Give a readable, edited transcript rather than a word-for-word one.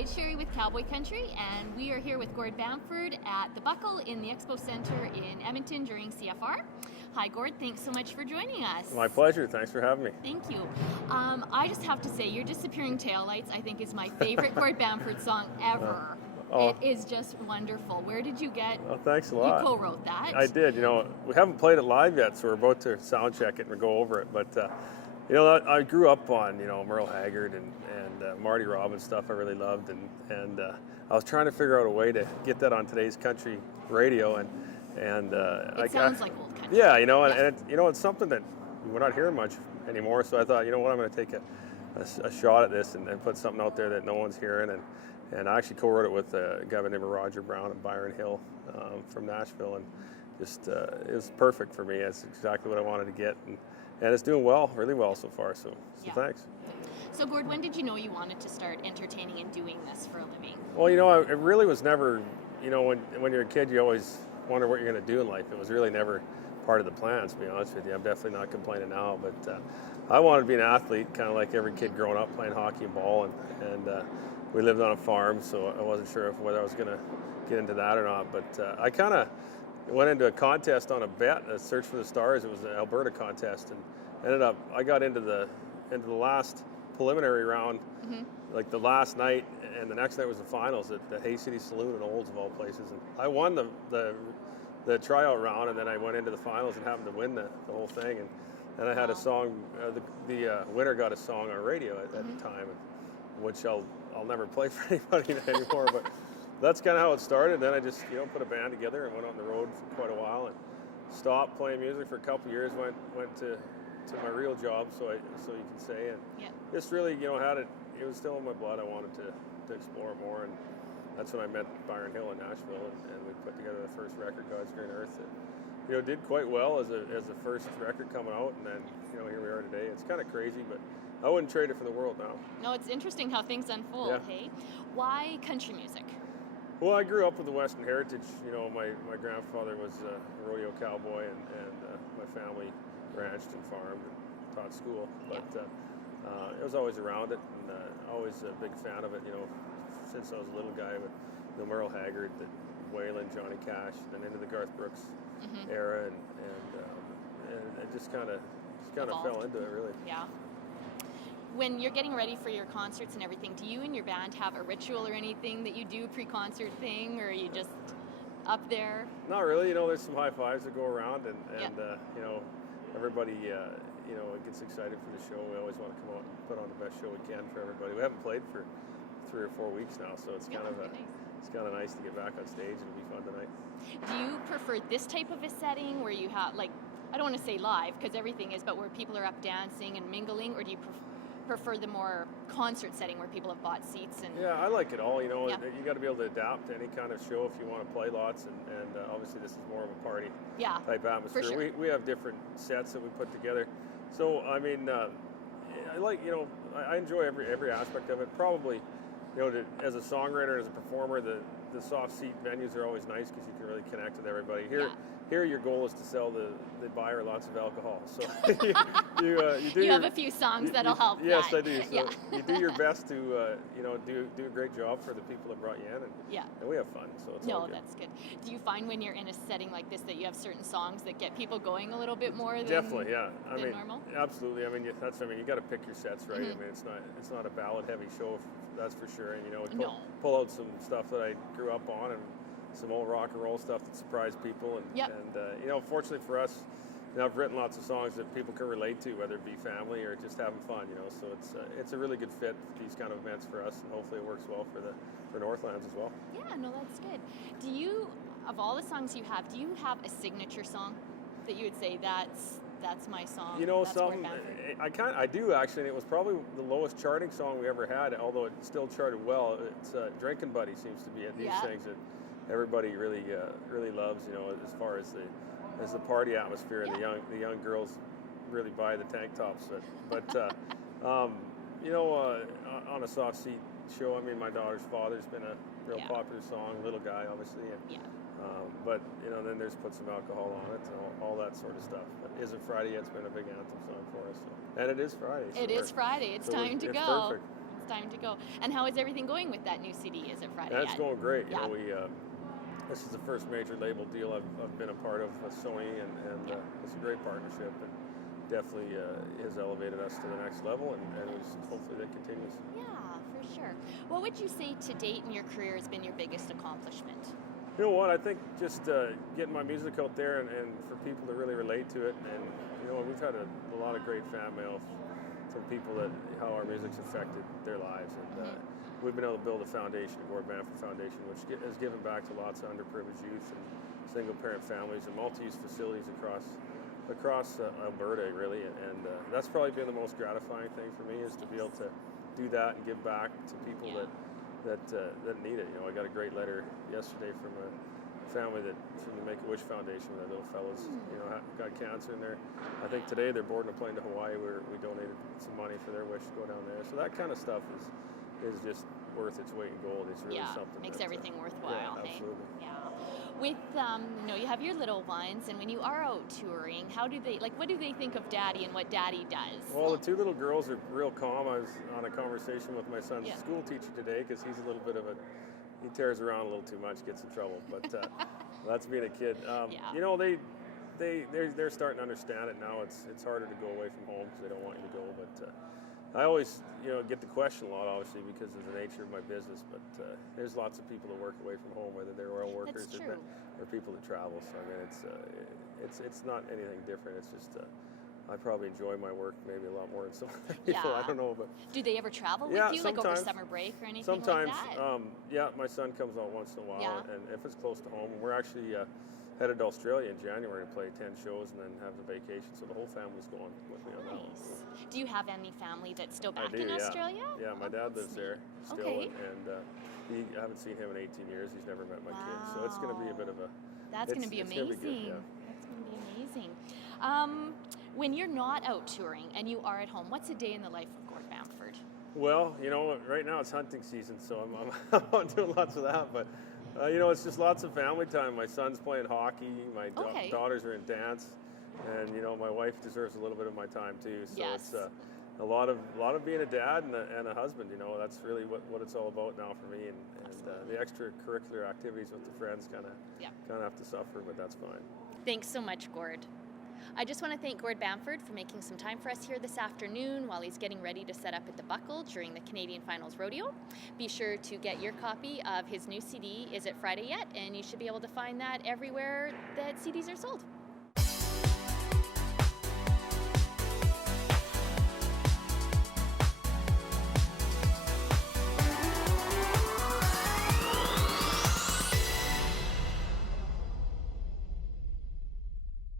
it's Sherry with Cowboy Country, and we are here with Gord Bamford at the Buckle in the Expo Center in Edmonton during CFR. Hi, Gord. Thanks so much for joining us. My pleasure. Thanks for having me. Thank you. I just have to say, Your Disappearing Taillights, I think, is my favorite Gord Bamford song ever. It is just wonderful. Where did you get? Oh, thanks a lot. You co-wrote that. I did. We haven't played it live yet, so we're about to sound check it and go over it. But I grew up on Merle Haggard and Marty Robbins stuff. I really loved, and I was trying to figure out a way to get that on today's country radio, and it sounds like old country. Yeah, and it's something that we're not hearing much anymore. So I thought, I'm going to take a shot at this and put something out there that no one's hearing, and I actually co-wrote it with a guy named Roger Brown at Byron Hill from Nashville, and just it was perfect for me. It's exactly what I wanted to get, and it's doing well, really well so far. So thanks. So Gord, when did you know you wanted to start entertaining and doing this for a living? Well, it really was never, when you're a kid, you always wonder what you're going to do in life. It was really never part of the plans, to be honest with you. I'm definitely not complaining now, but I wanted to be an athlete, kind of like every kid growing up, playing hockey and ball, and we lived on a farm, so I wasn't sure whether I was going to get into that or not. But I kind of went into a contest on a bet, a Search for the Stars. It was an Alberta contest, and I got into the last preliminary round, like the last night, and the next night was the finals at the Hay City Saloon in Olds, of all places. And I won the tryout round, and then I went into the finals and happened to win the whole thing. And I had a song. The winner got a song on radio at the time, which I'll never play for anybody anymore. But that's kind of how it started. Then I just put a band together and went on the road for quite a while, and stopped playing music for a couple of years. Went to my real job, so you can say, and just really had it. It was still in my blood. I wanted to explore more, and that's when I met Byron Hill in Nashville, and we put together the first record, God's Green Earth, that did quite well as a first record coming out, and then here we are today. It's kind of crazy, but I wouldn't trade it for the world now. No, it's interesting how things unfold. Hey, why country music? Well, I grew up with the Western heritage. My grandfather was a rodeo cowboy, and my family ranched and farmed and taught school, but I was always around it, and always a big fan of it. Since I was a little guy with Merle Haggard, the Waylon, Johnny Cash, then into the Garth Brooks era, and it just kind of fell into it, really. Yeah. When you're getting ready for your concerts and everything, do you and your band have a ritual or anything that you do, pre-concert thing, or are you just up there? Not really. There's some high fives that go around, and everybody gets excited for the show. We always want to come out and put on the best show we can for everybody. We haven't played for 3 or 4 weeks now, so it's kind of nice to get back on stage. It'll be fun tonight. Do you prefer this type of a setting where you have, like, I don't want to say live because everything is, but where people are up dancing and mingling, or do you prefer the more concert setting where people have bought seats? And I like it all. You got to be able to adapt to any kind of show if you want to play lots, and obviously this is more of a party type atmosphere. For sure. We have different sets that we put together, so I mean I like I enjoy every aspect of it. Probably as a songwriter, as a performer, the Softseat venues are always nice because you can really connect with everybody. Here your goal is to sell the buyer lots of alcohol. So you have a few songs that'll help. Yes, I do. So you do your best to do a great job for the people that brought you in, and we have fun. So it's all good. That's good. Do you find when you're in a setting like this that you have certain songs that get people going a little bit more than definitely, yeah. than normal? Absolutely. I mean, you got to pick your sets right. I mean, it's not a ballad heavy show, that's for sure. And we pull out some stuff that I grew up on, and some old rock and roll stuff that surprised people, and fortunately for us, I've written lots of songs that people can relate to, whether it be family or just having fun. So it's a really good fit for these kind of events for us, and hopefully it works well for Northlands as well. Yeah, no, that's good. Do you, of all the songs you have, do you have a signature song that you would say that's my song? Something I do actually, and it was probably the lowest charting song we ever had, although it still charted well. It's "Drinking Buddy" seems to be at these things that everybody really loves. As far as the party atmosphere, and the young girls really buy the tank tops. But on a Softseat show, I mean, my daughter's Father's been a real popular song. Little Guy, obviously. But then there's Put Some Alcohol on It, and all that sort of stuff. But Isn't Friday Yet's been a big anthem song for us. And it is Friday. It is Friday. It's time to go. Perfect. It's time to go. And how is everything going with that new CD? Is it Friday That's yet? going great. Yeah. This is the first major label deal I've been a part of with Sony, and it's a great partnership, and definitely has elevated us to the next level, and hopefully that continues. Yeah, for sure. What would you say to date in your career has been your biggest accomplishment? You know what? I think just getting my music out there and for people to really relate to it, and we've had a lot of great fan mail from people that how our music's affected their lives, and we've been able to build a foundation, Gord Bamford Foundation, which has given back to lots of underprivileged youth and single-parent families and multi-use facilities across Alberta, really, and that's probably been the most gratifying thing for me, is to be able to do that and give back to people that need it. I got a great letter yesterday from a family from the Make-A-Wish Foundation, where their little fellows, got cancer, and I think today they're boarding a plane to Hawaii, where we donated some money for their wish to go down there. So that kind of stuff is just worth its weight in gold. It's really something makes everything worthwhile. Yeah, absolutely. Hey? Yeah. With you have your little ones, and when you are out touring, what do they think of Daddy and what Daddy does? Well, the two little girls are real calm. I was on a conversation with my son's school teacher today, because he's a little bit of he tears around a little too much, gets in trouble. But that's being a kid. They're starting to understand it now. It's harder to go away from home because they don't want you to go. But I always get the question a lot, obviously, because of the nature of my business. But there's lots of people that work away from home, whether they're oil workers or people that travel. So I mean, it's not anything different. It's just I probably enjoy my work maybe a lot more than some other people. I don't know, but do they ever travel with you, like over summer break or anything sometimes, like that? my son comes out once in a while, and if it's close to home, we're actually headed to Australia in January to play 10 shows and then have the vacation. So the whole family's going with me on that one. Do you have any family that's still back in Australia? Yeah, my dad lives there still, okay. and I haven't seen him in 18 years. He's never met my kids, so it's going to be a bit of a. That's going to be amazing. That's going to be amazing. When you're not out touring and you are at home, what's a day in the life of Gord Bamford? Well, right now it's hunting season, so I'm doing lots of that. But it's just lots of family time. My son's playing hockey. My daughters are in dance, and my wife deserves a little bit of my time too. So it's a lot of being a dad and a husband. That's really what it's all about now for me. And the extracurricular activities with the friends kind of have to suffer, but that's fine. Thanks so much, Gord. I just want to thank Gord Bamford for making some time for us here this afternoon while he's getting ready to set up at the Buckle during the Canadian Finals Rodeo. Be sure to get your copy of his new CD, Is It Friday Yet? And you should be able to find that everywhere that CDs are sold.